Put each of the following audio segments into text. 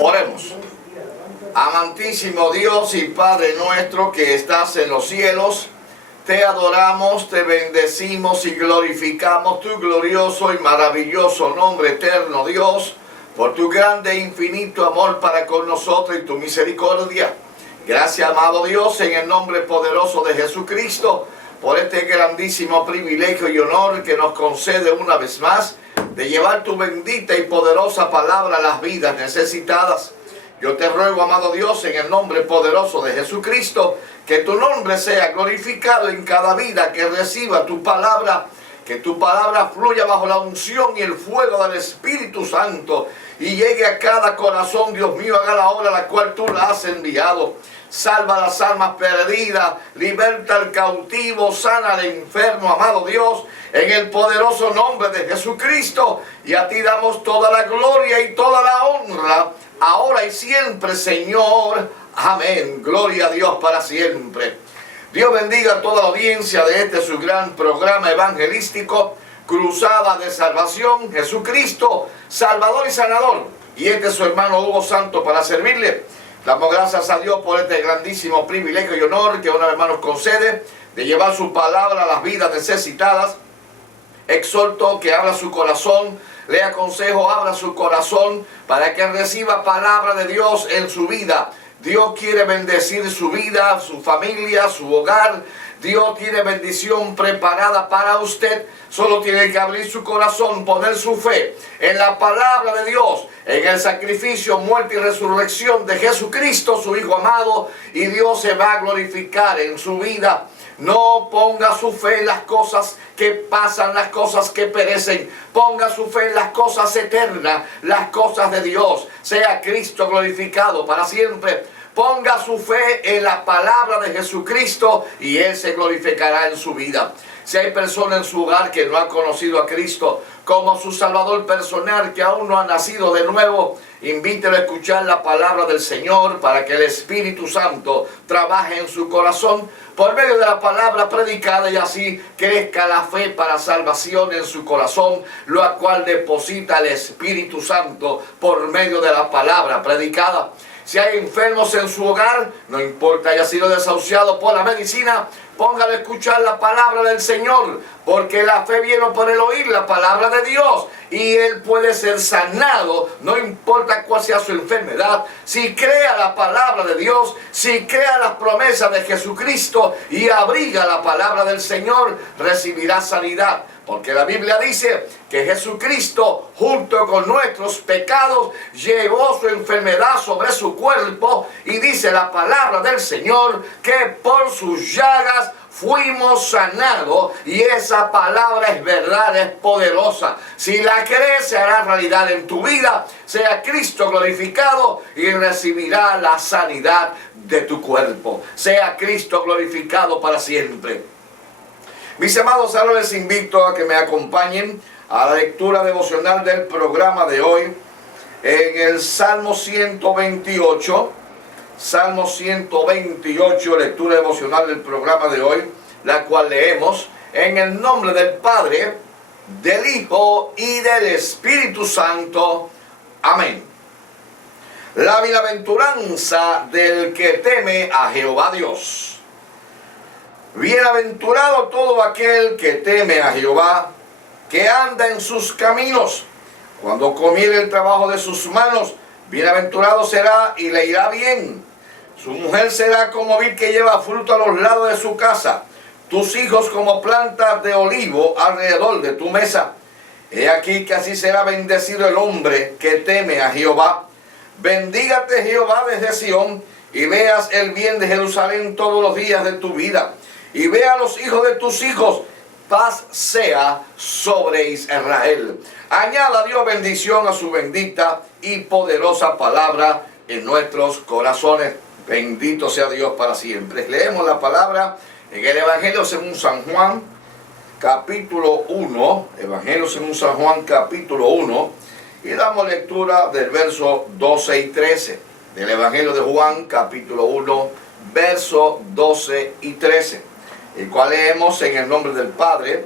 Oremos. Amantísimo Dios y Padre nuestro que estás en los cielos, te adoramos, te bendecimos y glorificamos tu glorioso y maravilloso nombre, eterno Dios, por tu grande e infinito amor para con nosotros y tu misericordia. Gracias, amado Dios, en el nombre poderoso de Jesucristo, por este grandísimo privilegio y honor que nos concede una vez más de llevar tu bendita y poderosa palabra a las vidas necesitadas. Yo te ruego, amado Dios, en el nombre poderoso de Jesucristo, que tu nombre sea glorificado en cada vida que reciba tu palabra, que tu palabra fluya bajo la unción y el fuego del Espíritu Santo y llegue a cada corazón, Dios mío, haga la obra a la cual tú la has enviado. Salva las almas perdidas, liberta al cautivo, sana al enfermo, amado Dios, en el poderoso nombre de Jesucristo. Y a ti damos toda la gloria y toda la honra, ahora y siempre, Señor. Amén. Gloria a Dios para siempre. Dios bendiga a toda la audiencia de este su gran programa evangelístico, Cruzada de Salvación, Jesucristo, Salvador y Sanador. Y este es su hermano Hugo Santos para servirle. Damos gracias a Dios por este grandísimo privilegio y honor que una vez más nos concede de llevar su palabra a las vidas necesitadas. Exhorto que abra su corazón, le aconsejo abra su corazón para que reciba palabra de Dios en su vida. Dios quiere bendecir su vida, su familia, su hogar. Dios tiene bendición preparada para usted. Solo tiene que abrir su corazón, poner su fe en la palabra de Dios, en el sacrificio, muerte y resurrección de Jesucristo, su Hijo amado, y Dios se va a glorificar en su vida. No ponga su fe en las cosas que pasan, las cosas que perecen. Ponga su fe en las cosas eternas, las cosas de Dios. Sea Cristo glorificado para siempre. Ponga su fe en la palabra de Jesucristo y Él se glorificará en su vida. Si hay personas en su hogar que no han conocido a Cristo como su Salvador personal, que aún no han nacido de nuevo, invítelo a escuchar la palabra del Señor para que el Espíritu Santo trabaje en su corazón por medio de la palabra predicada y así crezca la fe para salvación en su corazón, lo cual deposita el Espíritu Santo por medio de la palabra predicada. Si hay enfermos en su hogar, no importa haya sido desahuciado por la medicina, póngale a escuchar la palabra del Señor, porque la fe viene por el oír la palabra de Dios, y él puede ser sanado, no importa cuál sea su enfermedad. Si crea la palabra de Dios, si crea las promesas de Jesucristo y abriga la palabra del Señor, recibirá sanidad. Porque la Biblia dice que Jesucristo, junto con nuestros pecados, llevó su enfermedad sobre su cuerpo. Y dice la palabra del Señor que por sus llagas fuimos sanados. Y esa palabra es verdad, es poderosa. Si la crees, se hará realidad en tu vida. Sea Cristo glorificado y recibirá la sanidad de tu cuerpo. Sea Cristo glorificado para siempre. Mis amados, ahora les invito a que me acompañen a la lectura devocional del programa de hoy en el Salmo 128. Salmo 128, lectura devocional del programa de hoy, la cual leemos en el nombre del Padre, del Hijo y del Espíritu Santo. Amén. La bienaventuranza del que teme a Jehová Dios. Bienaventurado todo aquel que teme a Jehová, que anda en sus caminos. Cuando comiere el trabajo de sus manos, bienaventurado será y le irá bien. Su mujer será como vid que lleva fruto a los lados de su casa, tus hijos como plantas de olivo alrededor de tu mesa. He aquí que así será bendecido el hombre que teme a Jehová. Bendígate Jehová desde Sión, y veas el bien de Jerusalén todos los días de tu vida. Y vea a los hijos de tus hijos, paz sea sobre Israel. Añada Dios bendición a su bendita y poderosa palabra en nuestros corazones. Bendito sea Dios para siempre. Leemos la palabra en el Evangelio según San Juan, capítulo 1. Evangelio según San Juan, capítulo 1. Y damos lectura del verso 12 y 13. Del Evangelio de Juan, capítulo 1, verso 12 y 13. El cual leemos en el nombre del Padre,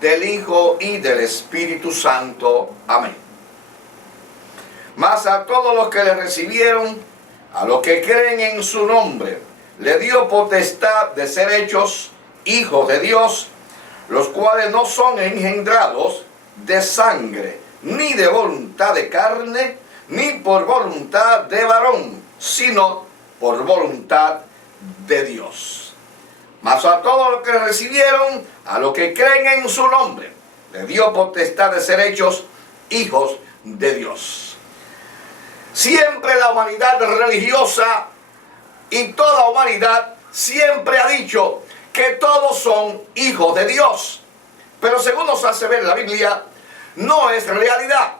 del Hijo y del Espíritu Santo. Amén. Mas a todos los que le recibieron, a los que creen en su nombre, le dio potestad de ser hechos hijos de Dios, los cuales no son engendrados de sangre, ni de voluntad de carne, ni por voluntad de varón, sino por voluntad de Dios. Mas a todos los que recibieron, a los que creen en su nombre, le dio potestad de ser hechos hijos de Dios. Siempre la humanidad religiosa y toda humanidad siempre ha dicho que todos son hijos de Dios. Pero según nos hace ver la Biblia, no es realidad.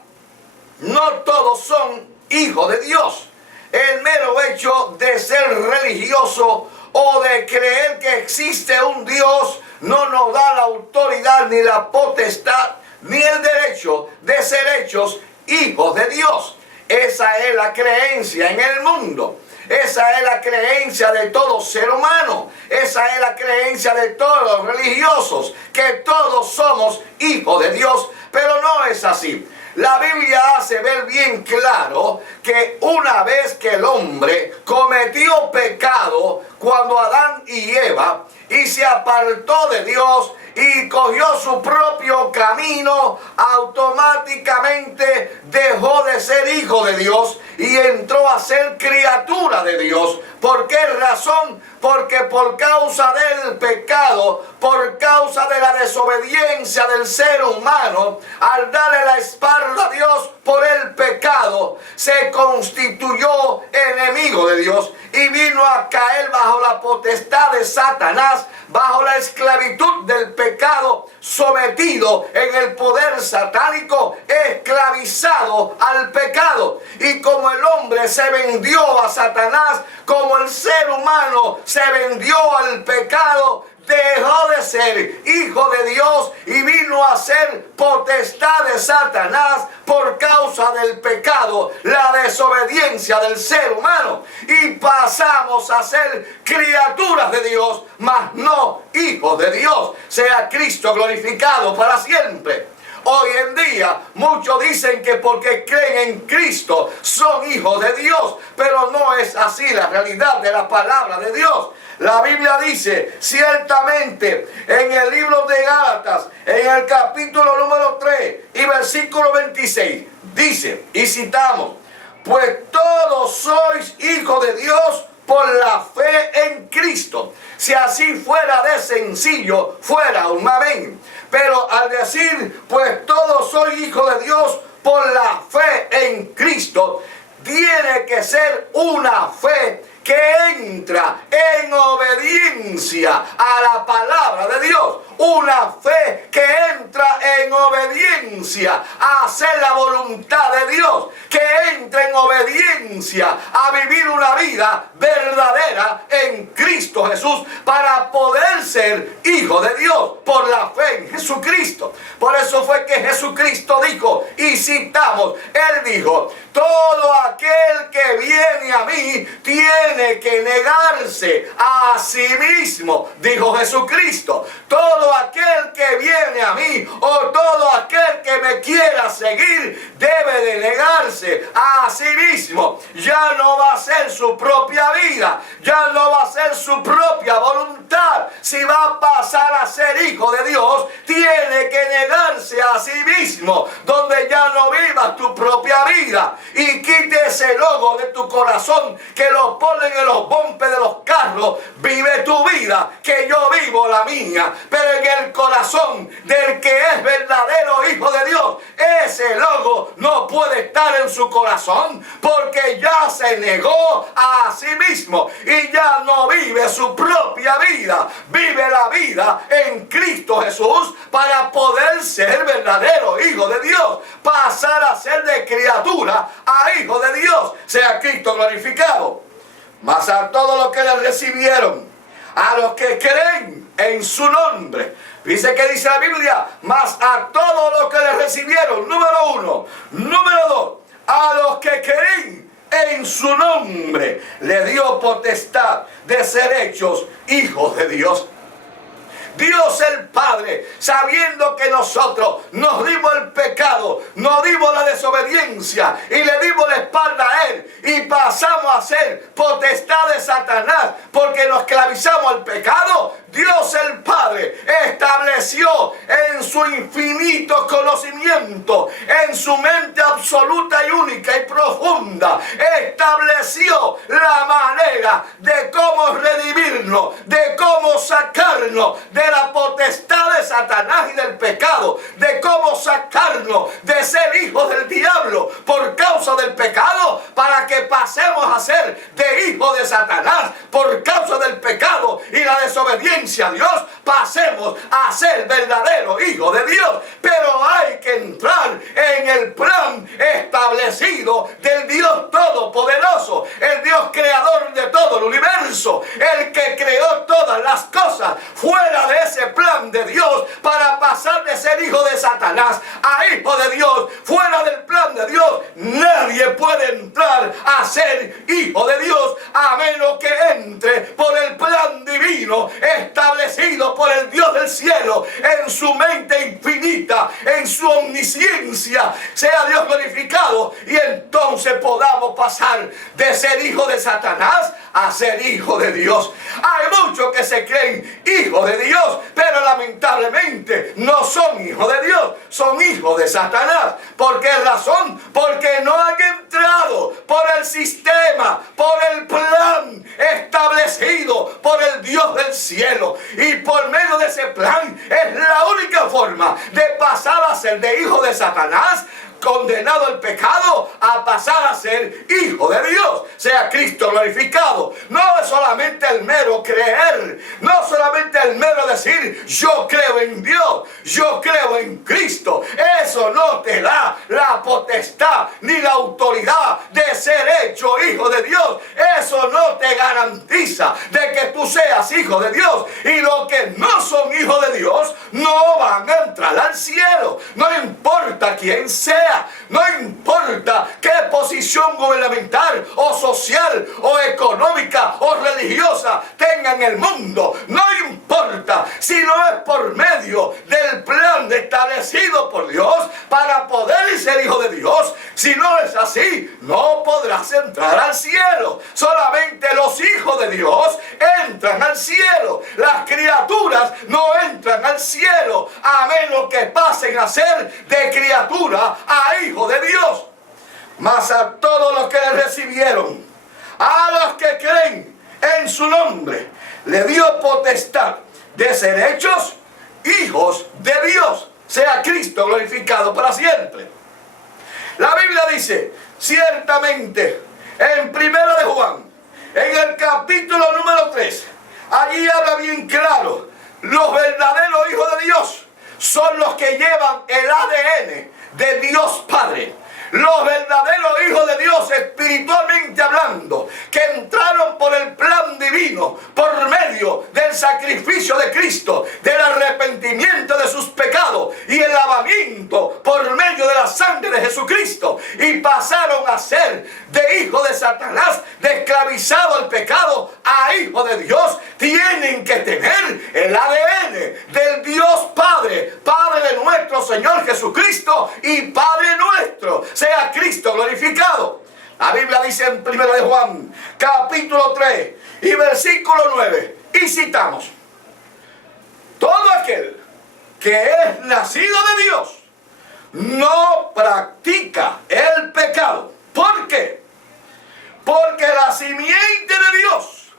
No todos son hijos de Dios. El mero hecho de ser religioso o de creer que existe un Dios no nos da la autoridad ni la potestad ni el derecho de ser hechos hijos de Dios. Esa es la creencia en el mundo. Esa es la creencia de todo ser humano. Esa es la creencia de todos los religiosos, que todos somos hijos de Dios, pero no es así. La Biblia hace ver bien claro que una vez que el hombre cometió pecado, cuando Adán y Eva, y se apartó de Dios y cogió su propio camino, automáticamente dejó de ser hijo de Dios y entró a ser criatura de Dios. ¿Por qué razón? Porque por causa del pecado, por causa de la desobediencia del ser humano, al darle la espalda a Dios por el pecado, se constituyó enemigo de Dios y vino a caer bajo la potestad de Satanás, bajo la esclavitud del pecado, sometido en el poder satánico, esclavizado al pecado. Y como el hombre se vendió a Satanás, como el ser humano se vendió al pecado, dejó de ser hijo de Dios y vino a ser potestad de Satanás por causa del pecado, la desobediencia del ser humano, y pasamos a ser criaturas de Dios, mas no hijos de Dios. Sea Cristo glorificado para siempre. Hoy en día muchos dicen que porque creen en Cristo son hijos de Dios, pero no es así la realidad de la palabra de Dios. La Biblia dice ciertamente en el libro de Gálatas, en el capítulo número 3 y versículo 26, dice, y citamos: pues todos sois hijos de Dios por la fe en Cristo. Si así fuera de sencillo, fuera un amén. Pero al decir, pues todos soy hijo de Dios por la fe en Cristo, tiene que ser una fe que entra en obediencia a la palabra de Dios. Una fe que entra en obediencia a hacer la voluntad de Dios. Que entra en obediencia a vivir una vida verdadera en Cristo Jesús para poder ser hijo de Dios por la fe en Jesucristo. Por eso fue que Jesucristo dijo, y citamos, Él dijo: todo aquel que viene a mí tiene que negarse a sí mismo, dijo Jesucristo. Todo aquel que viene a mí, o todo aquel que me quiera seguir, debe de negarse a sí mismo. Ya no va a ser su propia vida, ya no va a ser su propia voluntad. Si va a pasar a ser hijo de Dios, tiene que negarse a sí mismo, donde ya no vivas tu propia vida. Y quite ese logo de tu corazón que lo ponen en los bombes de los carros: vive tu vida, que yo vivo la mía. Pero en el corazón del que es verdadero hijo de Dios, ese logo no puede estar en su corazón, porque ya se negó a sí mismo y ya no vive su propia vida. Vive la vida en Cristo Jesús para poder ser verdadero hijo de Dios, pasar a ser de criatura a hijo de Dios. Sea Cristo glorificado. Mas a todos los que le recibieron, a los que creen en su nombre, dice la Biblia, mas a todos los que le recibieron, número uno. Número dos, a los que creen en su nombre, le dio potestad de ser hechos hijos de Dios. Dios el Padre, sabiendo que nosotros nos dimos el pecado, nos dimos la desobediencia y le dimos la espalda a Él y pasamos a ser potestad de Satanás porque nos esclavizamos al pecado, Dios el Padre estableció en su infinito conocimiento, en su mente absoluta y única y profunda, estableció la manera de cómo redimirnos, de cómo sacarnos de la potestad de Satanás y del pecado, de cómo sacarnos de ser hijos del diablo por causa del pecado, para que pasemos a ser de hijos de Satanás por causa del pecado y la desobediencia a Dios, pasemos a ser verdaderos hijos de Dios. Pero hay que entrar en el plan establecido del Dios Todopoderoso, el Dios creador de todo el universo, el que creó todas las cosas. Fuera de ese plan de Dios, para pasar de ser hijo de Satanás a hijo de Dios, fuera del plan de Dios, nadie puede entrar a ser hijo de Dios a menos que entre por el plan divino establecido por el Dios del cielo en su mente infinita, en su omnisciencia. Sea Dios glorificado y entonces podamos pasar de ser hijo de Satanás a ser hijo de Dios. Hay muchos que se creen hijos de Dios, pero lamentablemente no son hijos de Dios, son hijos de Satanás. ¿Por qué razón? Porque no han entrado por el sistema, por el plan establecido por el Dios del cielo. Y por medio de ese plan es la única forma de pasar a ser de hijo de Satanás, condenado al pecado, a pasar a ser hijo de Dios. Sea Cristo glorificado. No es solamente el mero creer, no solamente el mero decir yo creo en Dios, yo creo en Cristo. Eso no te da la potestad ni la autoridad de ser hecho hijo de Dios. Eso no te garantiza de que tú seas hijo de Dios. Y los que no son hijos de Dios no van a entrar al cielo. No importa quién sea, no importa qué posición gubernamental o social o económica o religiosa tenga en el mundo, no importa si no es por medio del plan establecido por Dios para poder ser hijo de Dios. Si no es así, no podrás entrar al cielo. Solamente los hijos de Dios entran al cielo. Las criaturas no entran al cielo a menos que pasen a ser de criatura a hijo de Dios. Mas a todos los que le recibieron, a los que creen en su nombre, le dio potestad de ser hechos hijos de Dios. Sea Cristo glorificado para siempre. La Biblia dice, ciertamente, en 1 de Juan, en el capítulo número 3, allí habla bien claro, los verdaderos hijos de Dios son los que llevan el ADN de Dios Padre. Los verdaderos hijos de Dios, espiritualmente hablando, que entraron por el plan divino, por medio del sacrificio de Cristo, del arrepentimiento de sus pecados y el lavamiento por medio de la sangre de Jesucristo, y pasaron a ser de hijo de Satanás, de esclavizado al pecado, a hijo de Dios. Tienen que tener el ADN del Dios Padre, Padre de nuestro Señor Jesucristo y Padre nuestro. Sea Cristo glorificado. La Biblia dice en 1 de Juan, capítulo 3 y versículo 9, y citamos: todo aquel que es nacido de Dios no practica el pecado. ¿Por qué? Porque la simiente de Dios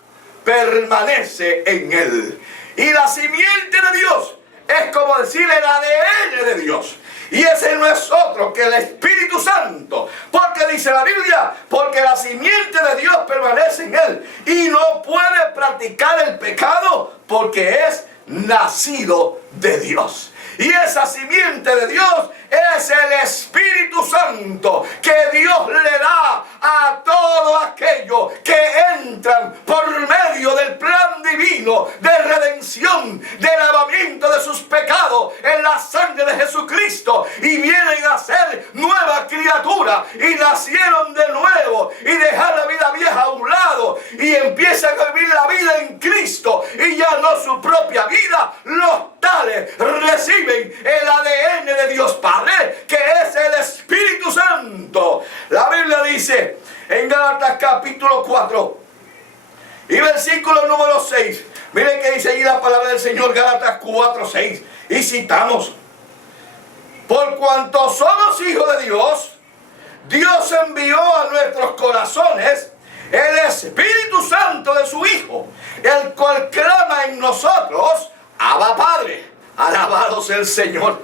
permanece en él. Y la simiente de Dios es como decir el ADN de Dios. Y ese no es otro que el Espíritu Santo. Porque dice la Biblia, porque la simiente de Dios permanece en él. Y no puede practicar el pecado porque es nacido de Dios. Y esa simiente de Dios es el Espíritu Santo que Dios le da a todos aquellos que entran por medio del plan divino de redención, de lavamiento de sus pecados en la sangre de Jesucristo, y vienen a ser nueva criatura y nacieron de nuevo y dejar la vida vieja a un lado y empiezan a vivir la vida en Cristo y ya no su propia vida, los tales reciben el ADN de Dios Padre, que es el Espíritu Santo. La Biblia dice en Gálatas capítulo 4 y versículo número 6. Miren que dice ahí la palabra del Señor, Gálatas 4, 6. Y citamos: por cuanto somos hijos de Dios, Dios envió a nuestros corazones el Espíritu Santo de su Hijo, el cual clama en nosotros: Abba Padre. Alabado sea el Señor.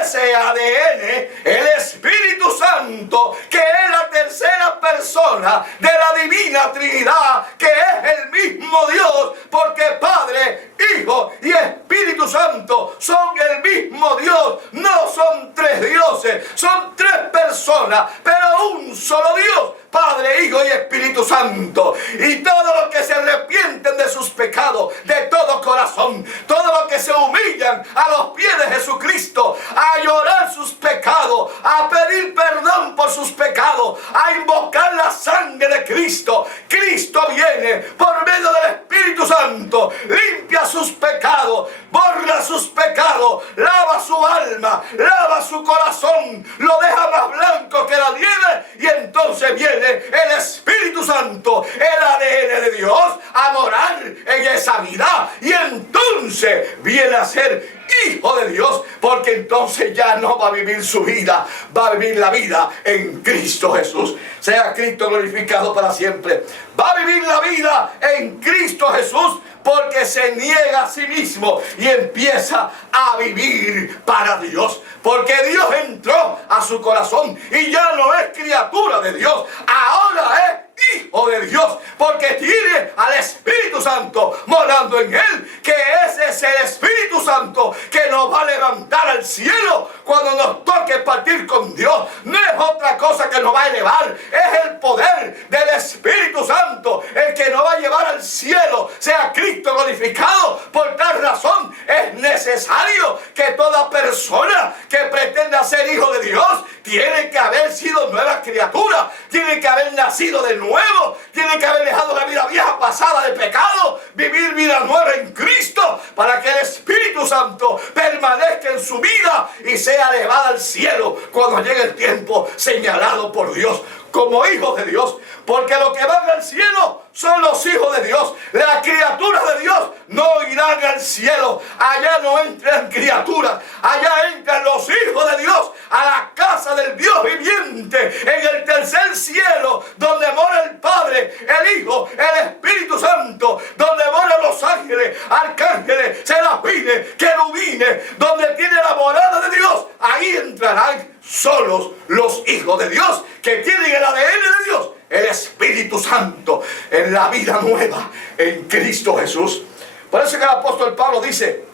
Ese ADN, el Espíritu Santo, que es la tercera persona de la divina Trinidad, que es el mismo Dios, porque Padre, Hijo y Espíritu Santo son el mismo Dios. No son tres dioses, son tres personas, pero un solo Dios, Padre, Hijo y Espíritu Santo. Y todos los que se arrepienten de sus pecados de todo corazón, todos los que se humillan a los pies de Jesucristo, a llorar sus pecados, a pedir perdón por sus pecados, a invocar la sangre de Cristo, Cristo viene por medio del Espíritu Santo, limpia sus pecados, borra sus pecados, lava su alma, lava su corazón, lo deja más blanco que la nieve, y entonces viene el Espíritu Santo, el ADN de Dios, a morar en esa vida, y entonces viene a ser hijo de Dios, porque entonces ya no va a vivir su vida, va a vivir la vida en Cristo Jesús. Sea Cristo glorificado para siempre. Va a vivir la vida en Cristo Jesús, porque se niega a sí mismo y empieza a vivir para Dios, porque Dios entró a su corazón y ya no es criatura de Dios, ahora es hijo de Dios, porque tiene al Espíritu Santo morando en él, que ese es el Espíritu Santo que nos va a levantar al cielo cuando nos toque partir con Dios. No es otra cosa que nos va a elevar, es el poder del Espíritu Santo el que nos va a llevar al cielo. Sea Cristo glorificado. Por tal razón es necesario que toda persona que pretenda ser hijo de Dios tiene que haber sido nueva criatura, tiene que haber nacido de nuevo, tiene que haber dejado la vida vieja pasada de pecado, vivir vida nueva en Cristo, para que el Espíritu Santo permanezca en su vida y sea elevada al cielo cuando llegue el tiempo señalado por Dios como hijos de Dios. Porque los que van al cielo son los hijos de Dios. Las criaturas de Dios no irán al cielo. Allá no entran criaturas, allá entran los hijos de Dios a la casa del Dios viviente, en el tercer cielo, donde mora el Padre, el Hijo, el Espíritu Santo, donde moran los ángeles, arcángeles, serafines, querubines, donde tiene la morada de Dios. Ahí entrarán solos los hijos de Dios, que tienen el ADN de Dios, el Espíritu Santo, en la vida nueva en Cristo Jesús. Por eso que el apóstol Pablo dice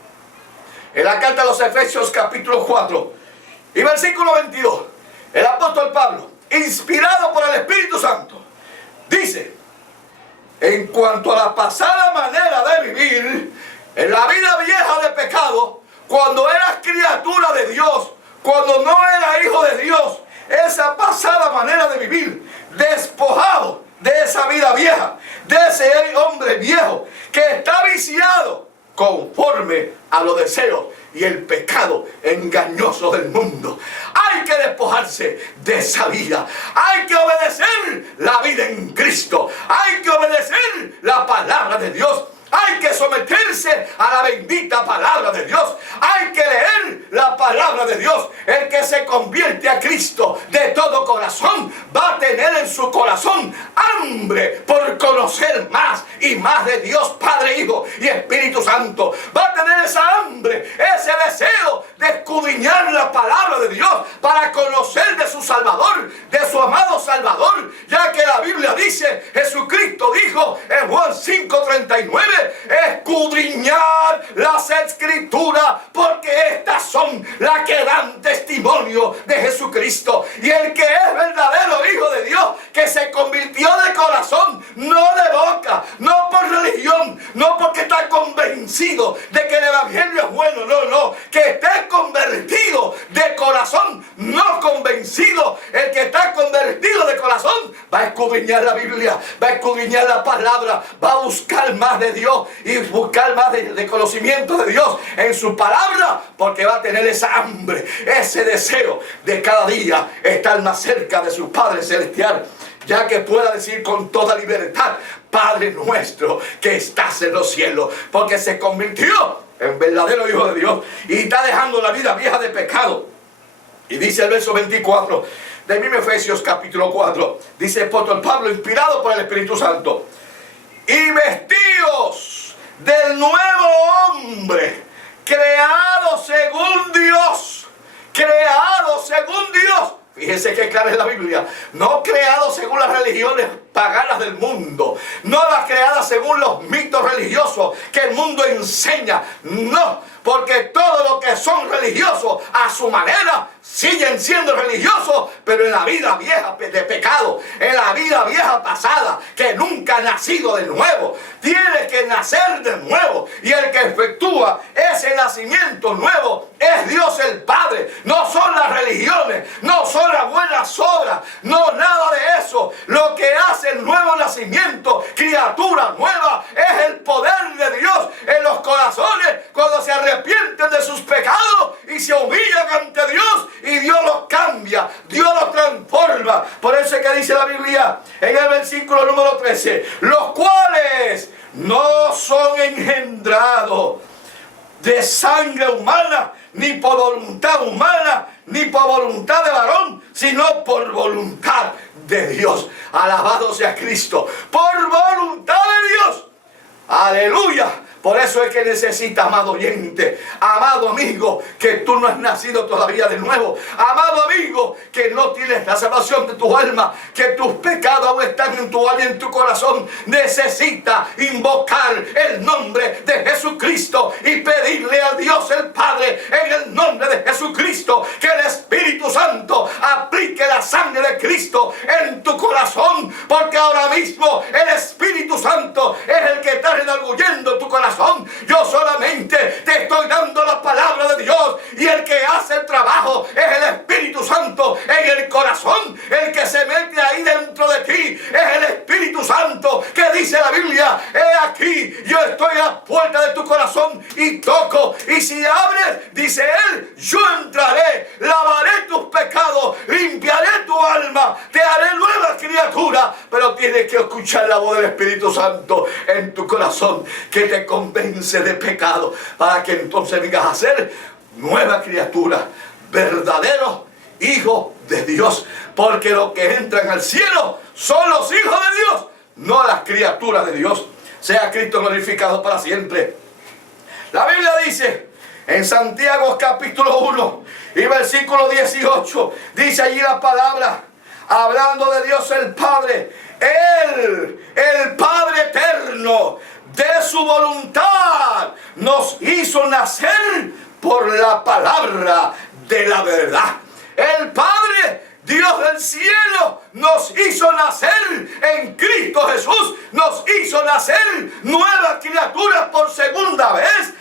en la carta a los Efesios capítulo 4 y versículo 22, el apóstol Pablo, inspirado por el Espíritu Santo, dice: en cuanto a la pasada manera de vivir, en la vida vieja de pecado, cuando eras criatura de Dios, cuando no era hijo de Dios, esa pasada manera de vivir, despojado de esa vida vieja, de ese hombre viejo que está viciado conforme a los deseos y el pecado engañoso del mundo. Hay que despojarse de esa vida, hay que obedecer la vida en Cristo, hay que obedecer la palabra de Dios. Hay que someterse a la bendita palabra de Dios. Hay que leer la palabra de Dios. El que se convierte a Cristo de todo corazón va a tener en su corazón hambre por conocer más y más de Dios Padre, Hijo y Espíritu Santo. Va a tener esa hambre, ese deseo de escudriñar la palabra de Dios para conocer de su Salvador, de su amado Salvador, ya que la Biblia dice, Jesucristo dijo en Juan 5:39, escudriñar las Escrituras, porque estas son las que dan testimonio de Jesucristo. Y el que es verdadero hijo de Dios, que se convirtió de corazón, no de boca, no por religión, no porque está convencido de que el evangelio es bueno, no, que esté convertido de corazón, no convencido. El que está convertido de corazón va a escudriñar escudriñar la Biblia, va a escudriñar la palabra, va a buscar más de Dios y buscar más de conocimiento de Dios en su palabra, porque va a tener esa hambre, ese deseo de cada día estar más cerca de su Padre Celestial, ya que pueda decir con toda libertad: Padre nuestro que estás en los cielos, porque se convirtió en verdadero hijo de Dios y está dejando la vida vieja de pecado. Y dice el verso 24 del mismo Efesios capítulo 4, dice el apóstol Pablo, inspirado por el Espíritu Santo: y vestidos del nuevo hombre, creado según Dios, creado según Dios. Fíjense que clara es la Biblia. No creado según las religiones paganas del mundo, no las creadas según los mitos religiosos que el mundo enseña. No, porque todo lo que son religiosos a su manera siguen siendo religiosos, pero en la vida vieja de pecado, en la vida vieja pasada, que nunca ha nacido de nuevo. Tiene que nacer de nuevo, y el que efectúa ese nacimiento nuevo es Dios el Padre. No son las religiones, no son las buenas obras, no, nada de eso. Lo que hace el nuevo nacimiento, criatura nueva, es el poder de Dios en los corazones cuando se arrepienten de sus pecados y se humillan ante Dios, y Dios los cambia, Dios los transforma. Por eso es que dice la Biblia en el versículo número 13: los cuales no son engendrados de sangre humana, ni por voluntad humana, ni por voluntad de varón, sino por voluntad de Dios. Alabado sea Cristo, por voluntad de Dios. Aleluya. Por eso es que necesitas, amado oyente, amado amigo, que tú no has nacido todavía de nuevo, amado amigo, que no tienes la salvación de tu alma, que tus pecados aún están en tu alma y en tu corazón. Necesitas invocar el nombre de Jesucristo y pedirle a Dios el Padre, en el nombre de Jesucristo, que el Espíritu Santo aplique la sangre de Cristo en tu corazón, porque ahora mismo el Espíritu Santo es el que está redarguyendo tu corazón. Yo solamente te estoy dando la palabra de Dios, y el que hace el trabajo es el Espíritu Santo en el corazón. El que se mete ahí dentro de ti es el Espíritu Santo, que dice la Biblia: he aquí, yo estoy a la puerta de tu corazón y toco, y si abres, dice él, yo entraré, lavaré tus pecados, limpiaré tu alma, te haré nueva criatura. Pero tienes que escuchar la voz del Espíritu Santo en tu corazón, que te convence de pecado, para que entonces vengas a ser nueva criatura, verdadero hijo de Dios. Porque los que entran al cielo son los hijos de Dios, no las criaturas de Dios. Sea Cristo glorificado para siempre. La Biblia dice en Santiago capítulo 1 y versículo 18, dice allí la palabra, hablando de Dios el Padre: el Padre eterno, de su voluntad nos hizo nacer por la palabra de la verdad. El Padre, Dios del cielo, nos hizo nacer en Cristo Jesús, nos hizo nacer nueva criatura por segunda vez.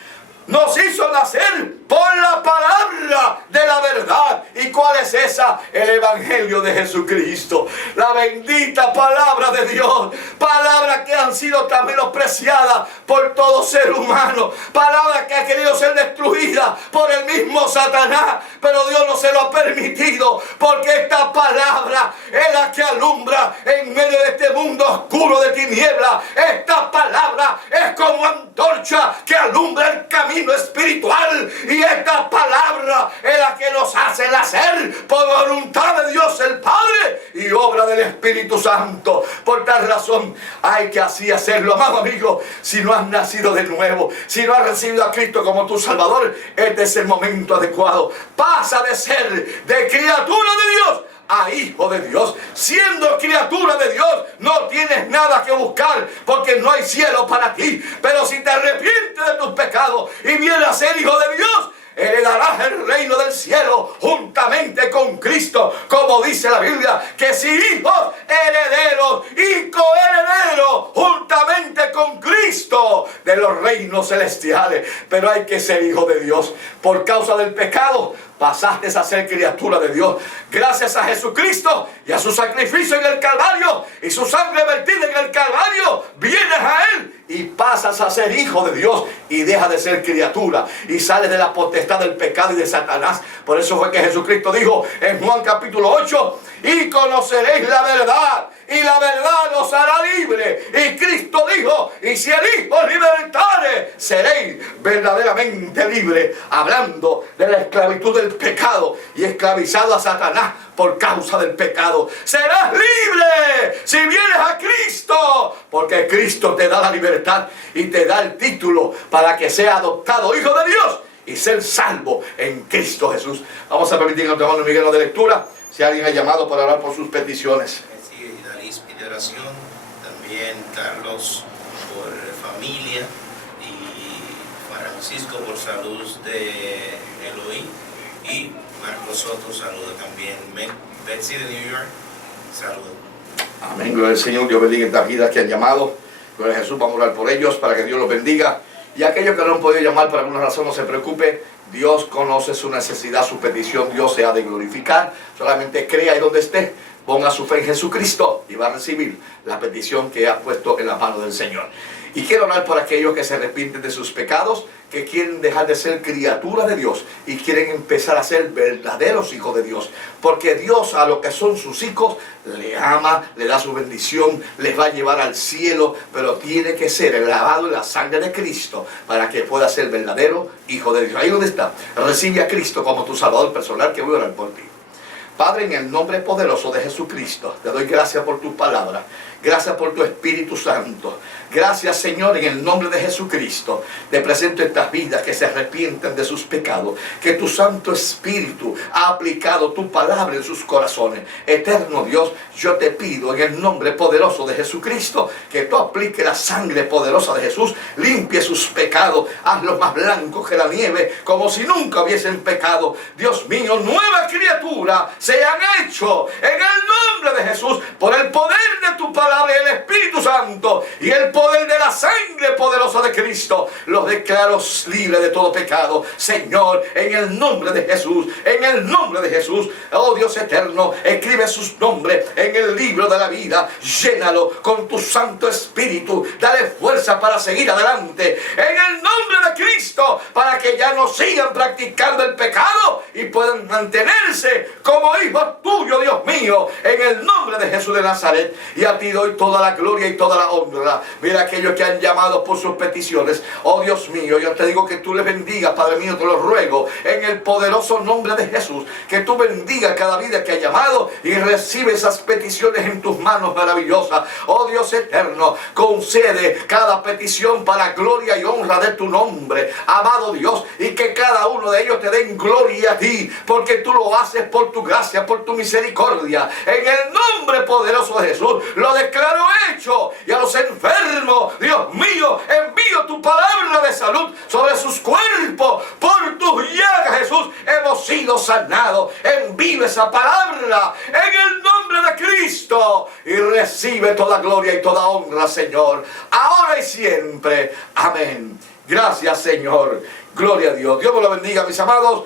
Nos hizo nacer por la palabra de la verdad. ¿Y cuál es esa? El Evangelio de Jesucristo. La bendita palabra de Dios. Palabra que han sido tan menospreciadas por todo ser humano. Palabra que ha querido ser destruida por el mismo Satanás. Pero Dios no se lo ha permitido, porque esta palabra es la que alumbra en medio de este mundo oscuro de tinieblas. Esta palabra es como antorcha que alumbra el camino espiritual, y esta palabra es la que nos hace nacer por voluntad de Dios el Padre y obra del Espíritu Santo. Por tal razón hay que así hacerlo, amado amigo. Si no has nacido de nuevo, si no has recibido a Cristo como tu Salvador, este es el momento adecuado. Pasa de ser de criatura de Dios a hijo de Dios. Siendo criatura de Dios, no tienes nada que buscar, porque no hay cielo para ti. Pero si te arrepientes de tus pecados y vienes a ser hijo de Dios, heredarás el reino del cielo juntamente con Cristo, como dice la Biblia, que si hijos, herederos y coherederos juntamente con Cristo. de los reinos celestiales. Pero hay que ser hijo de Dios. Por causa del pecado pasaste a ser criatura de Dios. Gracias a Jesucristo y a su sacrificio en el Calvario y su sangre vertida en el Calvario, vienes a Él y pasas a ser hijo de Dios y dejas de ser criatura y sales de la potestad del pecado y de Satanás. Por eso fue que Jesucristo dijo en Juan capítulo 8: y conoceréis la verdad, y la verdad os hará libre. Y Cristo dijo: y si el Hijo os libertare, seréis verdaderamente libres. Hablando de la esclavitud del pecado y esclavizado a Satanás por causa del pecado. Serás libre si vienes a Cristo, porque Cristo te da la libertad y te da el título para que sea adoptado hijo de Dios y ser salvo en Cristo Jesús. Vamos a permitir que hermano Miguel de lectura. Si alguien ha llamado para orar por sus peticiones. Sí, Daris pide oración. También Carlos por familia. Y Francisco por salud de Eloy. Y Marcos Soto saluda también. Betsy de New York saluda. Amén, gloria al Señor. Dios bendiga estas vidas que han llamado. Gloria a Jesús, vamos a orar por ellos para que Dios los bendiga. Y aquellos que no han podido llamar por alguna razón, no se preocupe. Dios conoce su necesidad, su petición. Dios se ha de glorificar. Solamente crea ahí donde esté. Ponga su fe en Jesucristo y va a recibir la petición que ha puesto en la mano del Señor. Y quiero orar por aquellos que se arrepienten de sus pecados, que quieren dejar de ser criaturas de Dios y quieren empezar a ser verdaderos hijos de Dios. Porque Dios a los que son sus hijos le ama, le da su bendición, les va a llevar al cielo, pero tiene que ser el lavado en la sangre de Cristo para que pueda ser verdadero hijo de Dios. Ahí donde está, recibe a Cristo como tu Salvador personal, que voy a orar por ti. Padre, en el nombre poderoso de Jesucristo, te doy gracias por tus palabras. Gracias por tu Espíritu Santo. Gracias, Señor, en el nombre de Jesucristo. Te presento estas vidas que se arrepienten de sus pecados. Que tu Santo Espíritu ha aplicado tu palabra en sus corazones. Eterno Dios, yo te pido en el nombre poderoso de Jesucristo que tú apliques la sangre poderosa de Jesús. Limpie sus pecados. Hazlos más blancos que la nieve, como si nunca hubiesen pecado. Dios mío, nueva criatura se han hecho en el nombre de Jesús por el poder de tu palabra y el Espíritu Santo y el poder de la sangre poderosa de Cristo. Los declaro libres de todo pecado, Señor, en el nombre de Jesús, en el nombre de Jesús. Oh Dios eterno, escribe sus nombres en el libro de la vida. Llénalo con tu Santo Espíritu. Dale fuerza para seguir adelante en el nombre de Cristo, para que ya no sigan practicando el pecado y puedan mantenerse como hijos tuyos, Dios mío, en el nombre de Jesús de Nazaret. Y a ti doy toda la gloria y toda la honra. Mira aquellos que han llamado por sus peticiones. Oh Dios mío, yo te digo que tú les bendigas, Padre mío, te lo ruego en el poderoso nombre de Jesús, que tú bendigas cada vida que ha llamado y recibe esas peticiones en tus manos maravillosas. Oh Dios eterno, concede cada petición para gloria y honra de tu nombre, amado Dios, y que cada uno de ellos te den gloria a ti, porque tú lo haces por tu gracia, por tu misericordia. En el nombre poderoso de Jesús lo declaro hecho, y a los enfermos, Dios mío, envío tu palabra de salud sobre sus cuerpos. Por tus llagas, Jesús, hemos sido sanados. Envío esa palabra en el nombre de Cristo y recibe toda gloria y toda honra, Señor, ahora y siempre. Amén. Gracias, Señor. Gloria a Dios. Dios me lo bendiga, mis amados.